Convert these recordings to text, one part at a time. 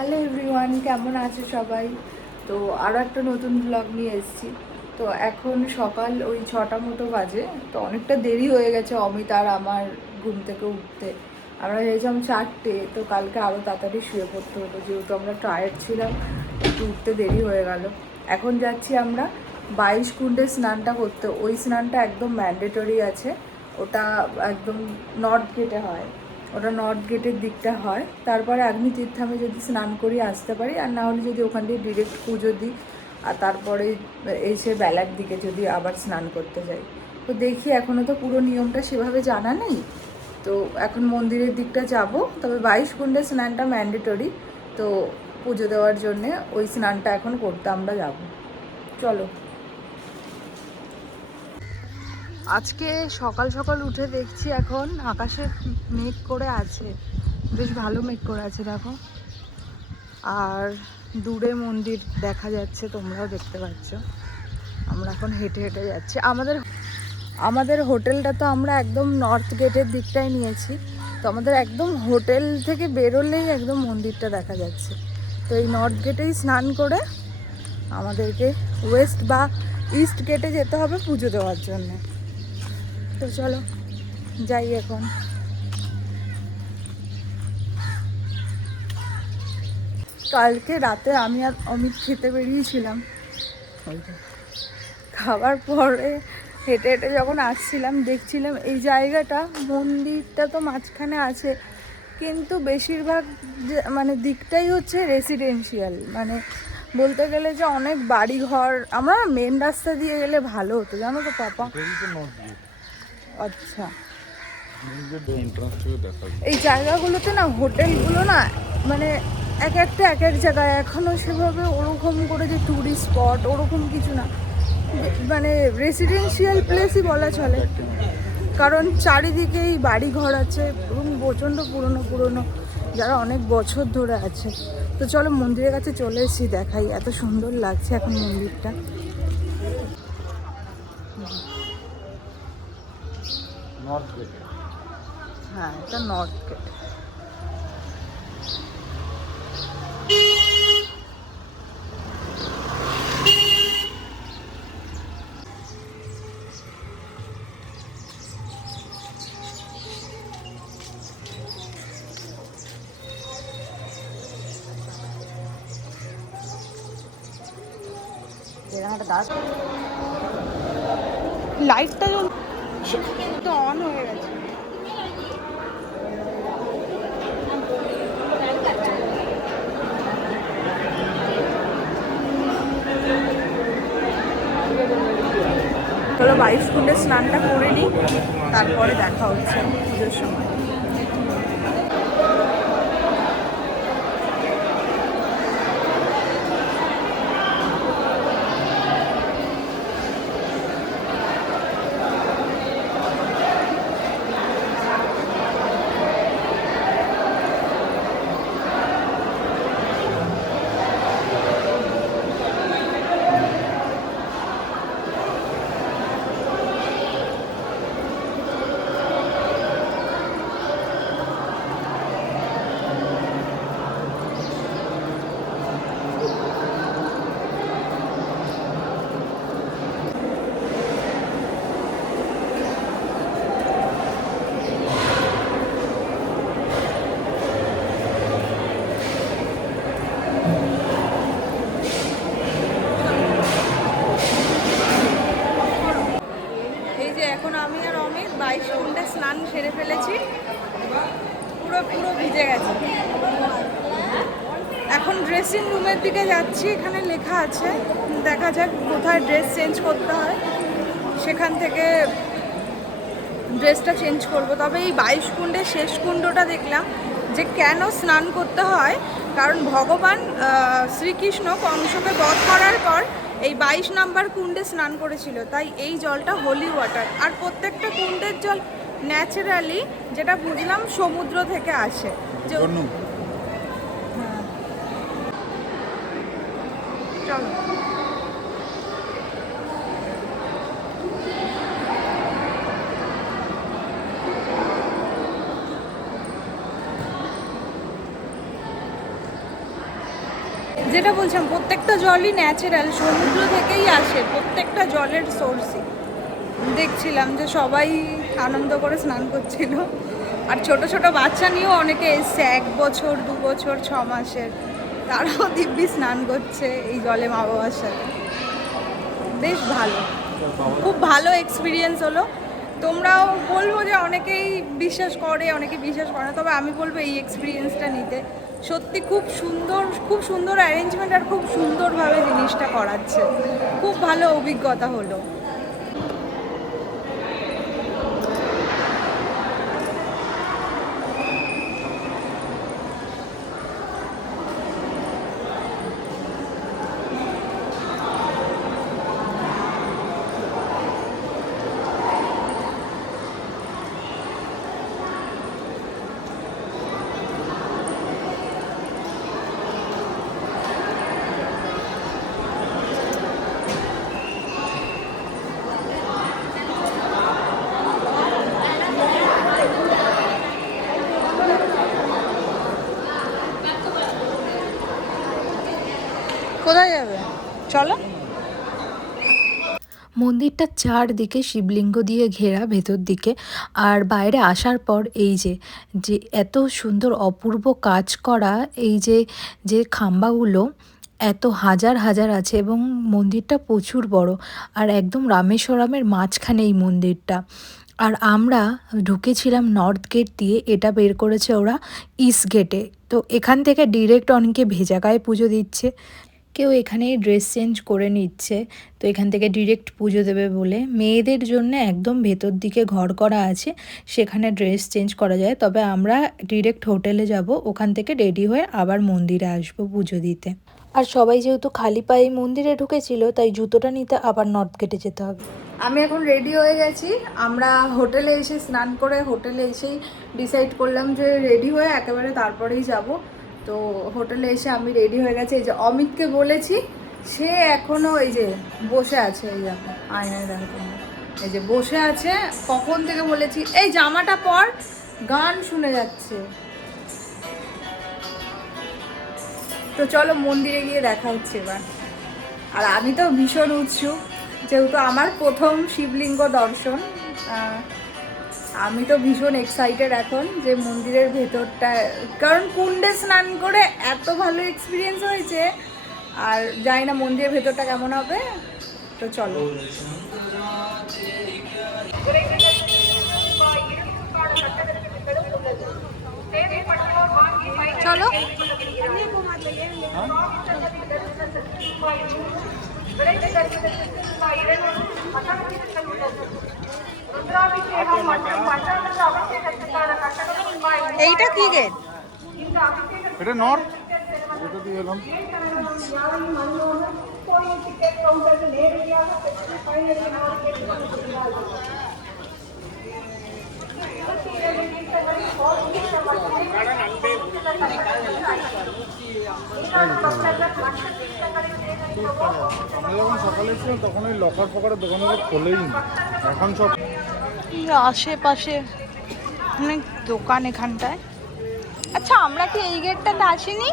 Hello everyone কেমন আছে সবাই? তো আরও একটা নতুন ব্লগ নিয়ে এসেছি। তো এখন সকাল ওই ছটা মতো বাজে, তো অনেকটা দেরি হয়ে গেছে অমিত আর আমার ঘুম থেকে উঠতে। আমরা ভেবেছিলাম চারটে, তো কালকে আরও তাড়াতাড়ি শুয়ে পড়তে হতো, যেহেতু আমরা টায়ার্ড ছিলাম, একটু উঠতে দেরি হয়ে গেল। এখন যাচ্ছি আমরা বাইশ কুণ্ডে স্নানটা করতে। ওই স্নানটা একদম ম্যান্ডেটরি আছে, ওটা একদম নর্থ গেটে হয়। ওটা নর্থ গেটের দিকটা হয়। তারপরে আগ্নি তীর্থামে যদি স্নান করি, আসতে পারি। আর না হলে যদি ওখান দিয়ে ডিরেক্ট পুজো দিই, আর তারপরে এসে বেলার দিকে যদি আবার স্নান করতে যাই। তো দেখি এখনও তো পুরো নিয়মটা সেভাবে জানা নেই। তো এখন মন্দিরের দিকটা যাব। তবে বাইশ কুণ্ডের স্নানটা ম্যান্ডেটরি তো পুজো দেওয়ার জন্যে ওই স্নানটা এখন করতে আমরা যাব। চলো। আজকে সকাল সকাল উঠে দেখছি এখন আকাশে মেঘ করে আছে। বেশ ভালো মেঘ করে আছে, দেখো। আর দূরে মন্দির দেখা যাচ্ছে, তোমরাও দেখতে পাচ্ছ। আমরা এখন হেঁটে হেঁটে যাচ্ছি। আমাদের আমাদের হোটেলটা তো আমরা একদম নর্থ গেটের দিকটাই নিয়েছি। তো আমাদের একদম হোটেল থেকে বেরোলেই একদম মন্দিরটা দেখা যাচ্ছে। তো এই নর্থ গেটেই স্নান করে আমাদেরকে ওয়েস্ট বা ইস্ট গেটে যেতে হবে পুজো দেওয়ার জন্য। তো চলো, যাই এখন। কালকে রাতে আমি আর অমিত খেতে বেরিয়েছিলাম। খাবার পরে হেঁটে হেঁটে যখন আসছিলাম, দেখছিলাম এই জায়গাটা, মন্দিরটা তো মাঝখানে আছে। কিন্তু বেশিরভাগ মানে দিকটাই হচ্ছে রেসিডেন্সিয়াল মানে বলতে গেলে যে অনেক বাড়ি ঘর আমরা মেন রাস্তা দিয়ে গেলে ভালো হতো। জানো তো, পাপা? আচ্ছা। এই জায়গাগুলোতে না হোটেলগুলো না মানে এক একটা এক এক জায়গায় এখনও সেভাবে ওরকম করে যে ট্যুরিস্ট স্পট ওরকম কিছু না। মানে রেসিডেন্সিয়াল প্লেসই বলা চলে। কারণ চারিদিকেই বাড়ি ঘর আছে এবং প্রচণ্ড পুরনো পুরনো যারা অনেক বছর ধরে আছে। তো চলো মন্দিরের কাছে চলে এসেছি দেখাই এত সুন্দর লাগছে এখন মন্দিরটা। নর্থ গেট হ্যাঁ এটা নর্থ গেট লাইটটা তো অন হয়ে গেছে চলো বাইশ স্কুলে স্নানটা করে নিই তারপরে দেখা হচ্ছে পুজোর সময় এই যে এখন আমি আর অমিত বাইশ কুণ্ডে স্নান সেরে ফেলেছি। পুরো পুরো ভিজে গেছে। এখন ড্রেসিং রুমের দিকে যাচ্ছি, এখানে লেখা আছে। দেখা যাক কোথায় ড্রেস চেঞ্জ করতে হয়। সেখান থেকে ড্রেসটা চেঞ্জ করব। তবে এই বাইশ কুণ্ডের শেষ কুণ্ডটা দেখলাম যে কেন স্নান করতে হয়? কারণ ভগবান শ্রীকৃষ্ণ কংসকে বধ করার পর এই বাইশ নাম্বার কুণ্ডে স্নান করেছিল তাই এই জলটা হোলি ওয়াটার আর প্রত্যেকটা কুণ্ডের জল ন্যাচারালি যেটা বুঝলাম সমুদ্র থেকে আসে। যে হ্যাঁ। চলো। যেটা বলছিলাম, প্রত্যেকটা জলই ন্যাচারাল সমুদ্র থেকেই আসে প্রত্যেকটা জলের সোর্সই দেখছিলাম যে সবাই আনন্দ করে স্নান করছিল। আর ছোট ছোট বাচ্চা নিয়েও অনেকে এসছে, এক বছর, দু বছর, ছ মাসের। তারাও দিব্যি স্নান করছে এই জলে মা বাবার সাথে। বেশ ভালো। খুব ভালো এক্সপিরিয়েন্স হলো। তোমরাও বলব যে অনেকেই বিশ্বাস করে, অনেকে বিশ্বাস করে না, তবে আমি বলব এই এক্সপিরিয়েন্সটা নিতে। সত্যি খুব সুন্দর খুব সুন্দর অ্যারেঞ্জমেন্ট আর খুব সুন্দরভাবে জিনিসটা করাচ্ছে। খুব ভালো অভিজ্ঞতা হলো কোথায় যাবে চলো মন্দিরটা চারদিকে শিবলিঙ্গ দিয়ে ঘেরা ভেতর দিকে। আর বাইরে আসার পর এই যে যে এত সুন্দর অপূর্ব কাজ করা, এই যে যে খাম্বাগুলো, এত হাজার হাজার আছে এবং মন্দিরটা প্রচুর বড়। আর একদম রামেশ্বরমের মাঝখানে এই মন্দিরটা। আর আমরা ঢুকেছিলাম নর্থ গেট দিয়ে, এটা বের করেছে ওরা ইস্ট গেটে তো এখান থেকে ডিরেক্ট অনেকে ভেজা গায়ে পুজো দিচ্ছে। কেউ এখানেই ড্রেস চেঞ্জ করে নিচ্ছে, তো এখান থেকে ডিরেক্ট পুজো দেবে বলে। মেয়েদের জন্য একদম ভেতর দিকে ঘর করা আছে, সেখানে ড্রেস চেঞ্জ করা যায়। তবে আমরা ডিরেক্ট হোটেলে যাব, ওখান থেকে রেডি হয়ে আবার মন্দিরে আসব পুজো দিতে। আর সবাই যেহেতু খালি পায়ে মন্দিরে ঢুকেছিল, তাই জুতোটা নিতে আবার নর্থ গেটে যেতে হবে। আমি এখন রেডি হয়ে গেছি। আমরা হোটেলে এসে স্নান করে হোটেলে এসেই ডিসাইড করলাম যে রেডি হয়ে একেবারে তারপরেই যাব। তো হোটেলে এসে আমি রেডি হয়ে গেছি। এই যে অমিতকে বলেছি, সে এখনও এই যে বসে আছে, এই দেখো, আয়নায় দেখো এই যে বসে আছে, কখন থেকে বলেছি, এই জামাটা পর, গান শুনে যাচ্ছে। তো চলো মন্দিরে গিয়ে দেখা হচ্ছে এবার। আর আমি তো ভীষণ উৎসুক, যেহেতু আমার প্রথম শিবলিঙ্গ দর্শন আমি তো ভীষণ এক্সাইটেড এখন যে মন্দিরের ভেতরটা, কারণ কুণ্ডে স্নান করে এত ভালো এক্সপিরিয়েন্স হয়েছে, আর জানি না মন্দিরের ভেতরটা কেমন হবে, তো চলো। চলো। এইটা কি গেট এটা নর্থ এটা দিয়ে এলাম আমরা যখন তখন ওই লকার দোকানগুলো খোলেই এখন আশেপাশে দোকান এখানটায়। আচ্ছা আমরা কি এই গেটটাতে আসিনি?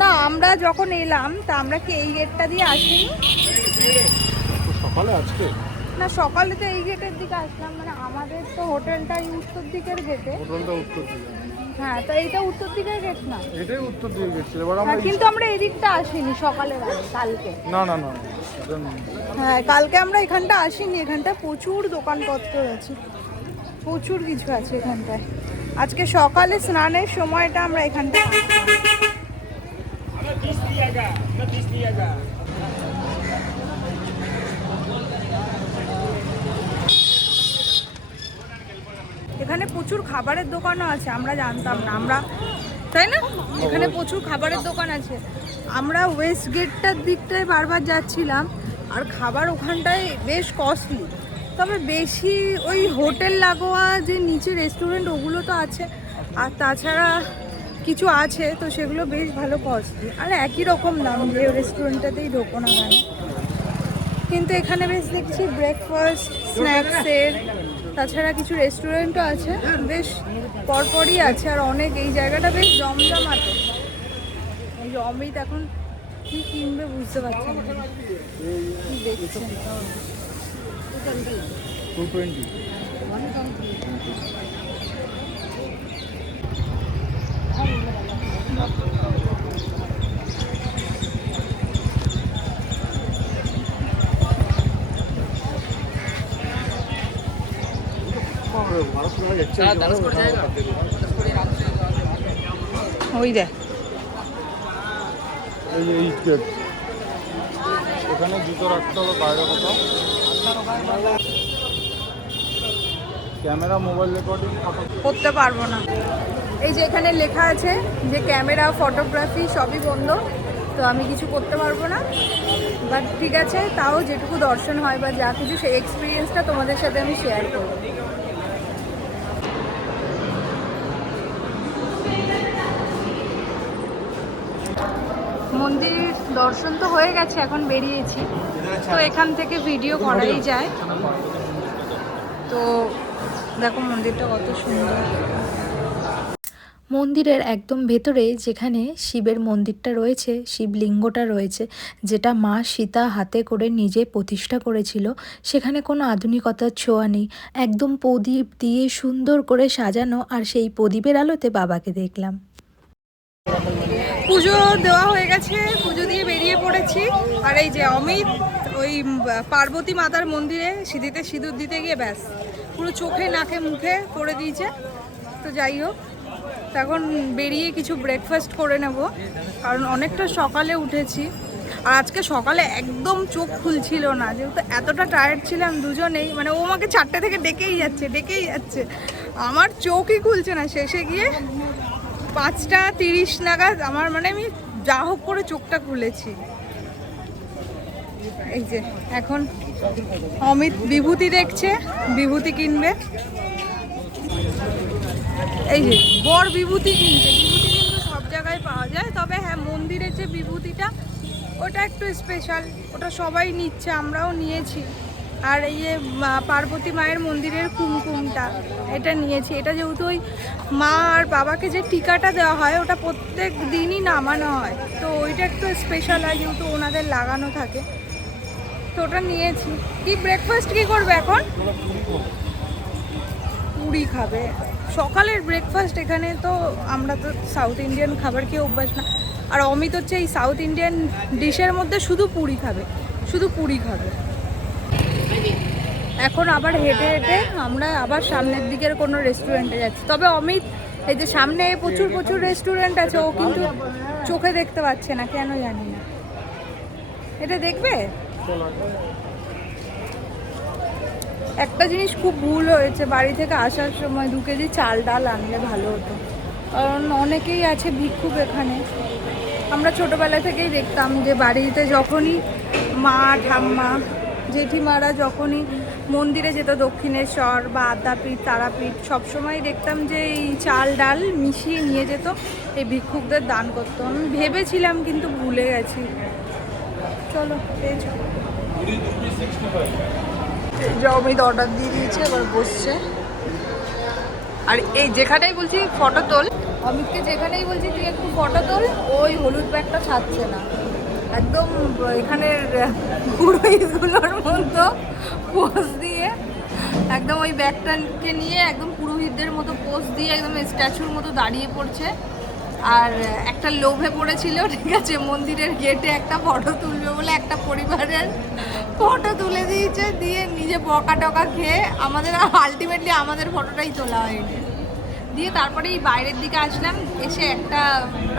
না, আমরা যখন এলাম, তা আমরা কি এই গেটটা দিয়ে আসিনি? সকালে আজকে না, সকালে তো এই গেটের দিকে আসলাম মানে আমাদের তো হোটেলটা উত্তর দিকের গেটে। হোটেলটা উত্তর দিকে। হ্যাঁ তো এইটা উত্তর দিকের গেট না? এটাই উত্তর দিকে গেছিল এবার আমরা হ্যাঁ, কিন্তু আমরা এদিকটা আসিনি সকালের আগে কালকে। না না না হ্যাঁ কালকে আমরা এখানটা আসিনি এখানটায় প্রচুর দোকানপত্র আছে। প্রচুর কিছু আছে এখানটায়। আজকে সকালে স্নানের সময়টা আমরা এখানটায় এখানে প্রচুর খাবারের দোকানও আছে, আমরা জানতাম না। আমরা তাই না? এখানে প্রচুর খাবারের দোকান আছে। আমরা ওয়েস্ট গেটটার দিকটায় বারবার যাচ্ছিলাম, আর খাবার ওখানটায় বেশ কস্টলি। তবে বেশি ওই হোটেল লাগোয়া, যে নিচে রেস্টুরেন্ট, ওগুলো তো আছে। আর তাছাড়া কিছু আছে, তো সেগুলো বেশ ভালো কস্টলি। আর একই রকম দাম, যে রেস্টুরেন্টটাতেই ঢোকো না কেন কিন্তু এখানে বেশ দেখছি ব্রেকফাস্ট স্ন্যাক্সের তাছাড়া কিছু রেস্টুরেন্টও আছে। বেশ পরপরই আছে আর অনেক। এই জায়গাটা বেশ জমজমাট। এই যে অমিত এখন কি কিনবে বুঝতে পারছি না। কি দেখছে টু টোয়েন্টি ওই দেখ। এখানে জুতো রাখতে হবে বাইরে কোথাও। ক্যামেরা মোবাইল রেকর্ডিং করতে পারব না। এই যে এখানে লেখা আছে যে ক্যামেরা ফটোগ্রাফি সবই বন্ধ তো আমি কিছু করতে পারব না। বাট ঠিক আছে তাও যেটুকু দর্শন হয় বা যা কিছু সেই এক্সপিরিয়েন্সটা তোমাদের সাথে আমি শেয়ার করব মন্দির দর্শন তো হয়ে গেছে, এখন বেরিয়েছি। তো এখান থেকে ভিডিও করাই যায়। তো দেখো মন্দিরটা কত সুন্দর। মন্দিরের একদম ভেতরে যেখানে শিবের মন্দিরটা রয়েছে, শিবলিঙ্গটা রয়েছে, যেটা মা সীতা হাতে করে নিজে প্রতিষ্ঠা করেছিল, সেখানে কোনো আধুনিকতার ছোঁয়া নেই। একদম প্রদীপ দিয়ে সুন্দর করে সাজানো, আর সেই প্রদীপের আলোতে বাবাকে দেখলাম। পুজো দেওয়া হয়ে গেছে, পুজো দিয়ে বেরিয়ে পড়েছি। আর এই যে অমিত, ওই পার্বতী মাতার মন্দিরে সিঁদিতে সিঁদুর দিতে গিয়ে ব্যাস, পুরো চোখে, নাকে, মুখে করে দিয়েছে। তো যাই হোক এখন বেরিয়ে কিছু ব্রেকফাস্ট করে নেব। কারণ অনেকটা সকালে উঠেছি। আর আজকে সকালে একদম চোখ খুলছিল না, যেহেতু এতটা টায়ার্ড ছিলাম দুজনেই মানে ও আমাকে চারটে থেকে ডেকেই যাচ্ছে ডেকেই যাচ্ছে। আমার চোখই খুলছে না, শেষে গিয়ে পাঁচটা তিরিশ নাগাদ আমার মানে আমি যা হোক করে চোখটা খুলেছি। এই যে, এখন অমিত বিভূতি দেখছে, বিভূতি কিনবে। এই যে, বর বিভূতি কিনছে। বিভূতি কিন্তু সব জায়গায় পাওয়া যায়, তবে হ্যাঁ মন্দিরের যে বিভূতিটা, ওটা একটু স্পেশাল ওটা সবাই নিচ্ছে, আমরাও নিয়েছি। আর এই যে পার্বতী মায়ের মন্দিরের কুমকুমটা, এটা নিয়েছি। এটা যেহেতু ওই মা আর বাবাকে যে টিকাটা দেওয়া হয়, ওটা প্রত্যেক দিনই নামানো হয়। তো ওইটা একটু স্পেশাল হয়, যেহেতু ওনাদের লাগানো থাকে। তো ওটা নিয়েছি। কি ব্রেকফাস্ট কি করবে এখন? পুরি খাবে। সকালের ব্রেকফাস্ট এখানে তো আমরা তো সাউথ ইন্ডিয়ান খাবার খেয়ে অভ্যাস না। আর অমিত হচ্ছে এই সাউথ ইন্ডিয়ান ডিশের মধ্যে শুধু পুরি খাবে। শুধু পুরি খাবে। এখন আবার হেঁটে হেঁটে আমরা আবার সামনের দিকের কোনো রেস্টুরেন্টে যাচ্ছি। তবে অমিত, এই যে সামনে প্রচুর প্রচুর রেস্টুরেন্ট আছে, ও কিন্তু চোখে দেখতে পাচ্ছে না, কেন জানি না। এটা দেখবে? একটা জিনিস খুব ভুল হয়েছে, বাড়ি থেকে আসার সময় দু কেজি চাল, ডাল আনলে ভালো হতো। কারণ অনেকেই আছে ভিক্ষুক এখানে। আমরা ছোটোবেলা থেকেই দেখতাম যে বাড়িতে যখনই মা, ঠাম্মা, জেঠিমারা যখনই মন্দিরে যেত দক্ষিণেশ্বর বা আদ্যাপীঠ তারাপীঠ সবসময় দেখতাম যে এই চাল ডাল মিশিয়ে নিয়ে যেত এই ভিক্ষুকদের দান করতো। আমি ভেবেছিলাম কিন্তু ভুলে গেছি। চলো অমিত অর্ডার দিয়ে দিয়েছে এবার বসছে। আর এই যেখানেই বলছি ফটো তোল। অমিতকে যেখানেই বলছি তুই একটু ফটো তোল ওই হলুদ ব্যাগটা ছাড়ছে না। একদম এখানের পুরোহিতগুলোর মতো পোজ দিয়ে, একদম ওই ব্যাগটাকে নিয়ে একদম পুরোহিতদের মতো পোজ দিয়ে একদম স্ট্যাচুর মতো দাঁড়িয়ে পড়ছে। আর একটা লোভে পড়েছিল, ঠিক আছে, মন্দিরের গেটে একটা ফটো তুলবে বলে একটা পরিবারের ফটো তুলে দিয়েছে, দিয়ে নিজে বকা টকা খেয়ে আমাদের আলটিমেটলি আমাদের ফটোটাই তোলা হয়নি। দিয়ে তারপরে এই বাইরের দিকে আসলাম, এসে একটা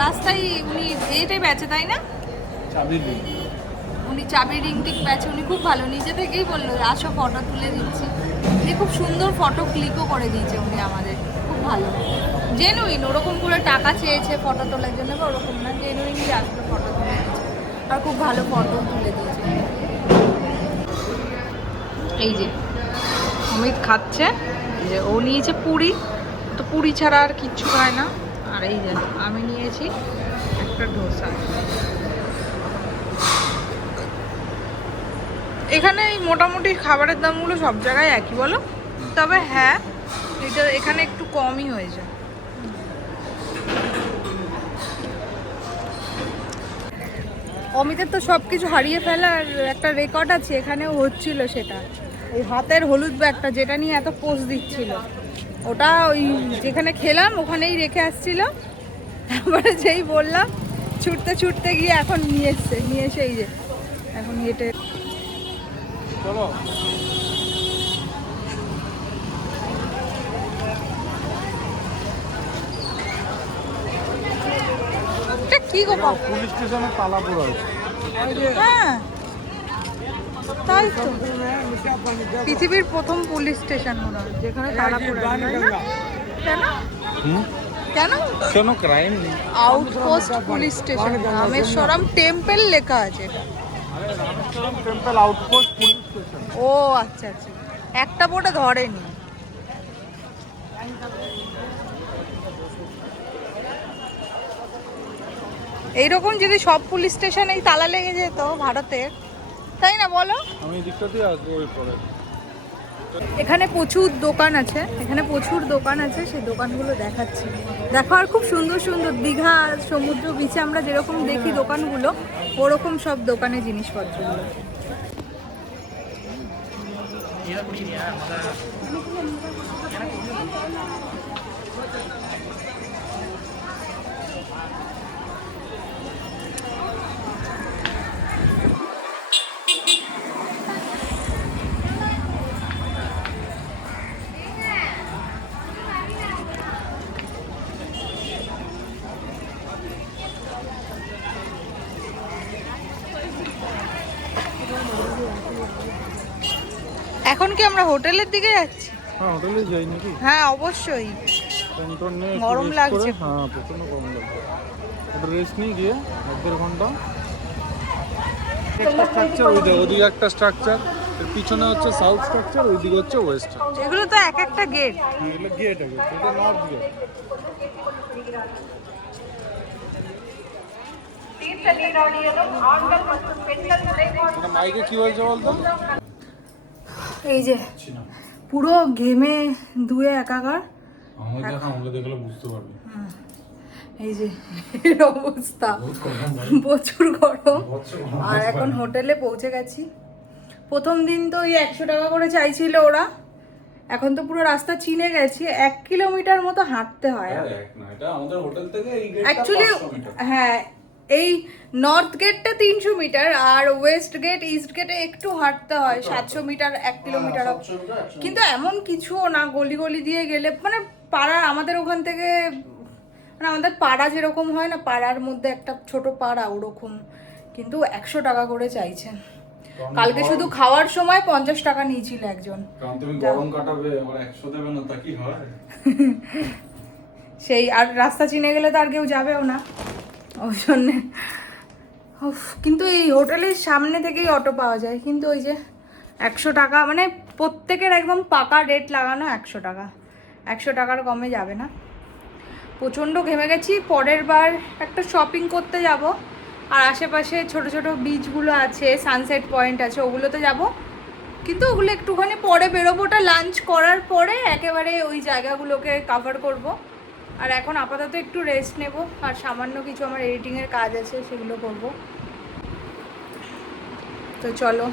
রাস্তায় উনি এটাই বেচে, তাই না? উনি চাবি রিং টিক প্যাচে উনি খুব ভালো। নিজে থেকেই বলল, আসো ফটো তুলে দিচ্ছি। দিয়ে খুব সুন্দর ফটো ক্লিকও করে দিয়েছে উনি আমাদের। খুব ভালো। জেনুইন ওরকম করে টাকা চেয়েছে ফটো তোলার জন্য বা ওরকম না জেনুইনলি আসলে ফটো তুলে দিয়েছে আর খুব ভালো ফটো তুলে দিয়েছে। এই যে, অমিত খাচ্ছে। যে, ও নিয়েছে পুরি। তো পুরি ছাড়া আর কিচ্ছু খায় না। আর এই যে, আমি নিয়েছি একটা ডোসা এখানে মোটামুটি খাবারের দামগুলো সব জায়গায় একই, বলো? তবে হ্যাঁ এটা এখানে একটু কমই হয়ে যায়। অমিতের তো সব কিছু হারিয়ে ফেলার একটা রেকর্ড আছে, এখানেও হচ্ছিল সেটা। ওই হাতের হলুদ ব্যাগটা যেটা নিয়ে এত পোজ দিচ্ছিল। ওটা ওই যেখানে খেলাম, ওখানেই রেখে আসছিল। তারপরে যেই বললাম ছুটতে ছুটতে গিয়ে এখন নিয়ে এসছে, নিয়ে এসে এই যে, এখন হেঁটে চলো কি গো পুলিশ স্টেশনে তালা আছে। হ্যাঁ। তাই তো। পৃথিবীর প্রথম পুলিশ স্টেশন মনে হয় যেখানে? কেন? কেন? কেন crime outpost police station Rameswaram temple লেখা আছে এটা। রামেশ্বরম টেম্পল আউটপোস্ট ও আচ্ছা আচ্ছা। একটা বোর্ডে ধরেনি। এইরকম যদি সব পুলিশ স্টেশনেই তালা লেগে যেত ভারতের তাই না বলো? আমি এই আসব ওই পরে। এখানে প্রচুর দোকান আছে এখানে প্রচুর দোকান আছে সেই দোকানগুলো দেখাচ্ছি। দেখো আর খুব সুন্দর সুন্দর দীঘা সমুদ্র বিচে আমরা যেরকম দেখি দোকানগুলো ওরকম সব দোকানে জিনিসপত্রগুলো। 不是别人，我的。এখন কি আমরা হোটেলের দিকে যাচ্ছি? হ্যাঁ হোটেলে যাই নাকি? হ্যাঁ অবশ্যই। একটু গরম লাগছে। হ্যাঁ প্রচণ্ড গরম লাগছে। একটু রেস্ট নিয়ে গিয়ে এক দেড় ঘণ্টা একটা স্ট্রাকচার ওই ওদিকে একটা স্ট্রাকচার এর পিছনে হচ্ছে সাউথ স্ট্রাকচার ওইদিকে হচ্ছে ওয়েস্ট এগুলো তো এক একটা গেট এগুলো গেট এটা নর্থ গেট মাইকে কি বলছে বলতো? এই যে পুরো ঘেমে ধুয়ে একাকার। এই যে এর অবস্থা। প্রচুর গরম। আর এখন হোটেলে পৌঁছে গেছি। প্রথম দিন তো ওই একশো টাকা করে চাইছিল ওরা। এখন তো পুরো রাস্তা চিনে গেছি। এক কিলোমিটার মতো হাঁটতে হয়। অ্যাকচুয়ালি হ্যাঁ এই নর্থ গেটটা তিনশো মিটার আর ওয়েস্ট গেট ইস্ট গেটে একটু হাঁটতে হয় সাতশো মিটার এক কিলোমিটার কিন্তু এমন কিছুও না গলি গলি দিয়ে গেলে মানে পাড়া আমাদের ওখান থেকে মানে আমাদের পাড়া যেরকম হয় না পাড়ার মধ্যে একটা ছোট পাড়া ওরকম কিন্তু একশো টাকা করে চাইছেন। কালকে শুধু খাওয়ার সময় পঞ্চাশ টাকা নিয়েছিল একজন। গরম কাটাবে দেবে না তা কি হয়? সেই আর রাস্তা চিনে গেলে তো আর কেউ যাবেও না। ওই জন্যে। কিন্তু এই হোটেলের সামনে থেকেই অটো পাওয়া যায়। কিন্তু ওই যে একশো টাকা মানে প্রত্যেকের একদম পাকা রেট লাগানো একশো টাকা। একশো টাকার কমে যাবে না। প্রচণ্ড ঘেমে গেছি। পরের বার একটা শপিং করতে যাব। আর আশেপাশে ছোট ছোট বিচগুলো আছে সানসেট পয়েন্ট আছে, ওগুলোতে যাব। কিন্তু ওগুলো একটুখানি পরে বেরোবোটা লাঞ্চ করার পরে একেবারে ওই জায়গাগুলোকে কাভার করব। আর এখন আপাতত একটু রেস্ট নেব, আর সামান্য কিছু আমার এডিটিংয়ের কাজ আছে, সেগুলো করব। তো চলো।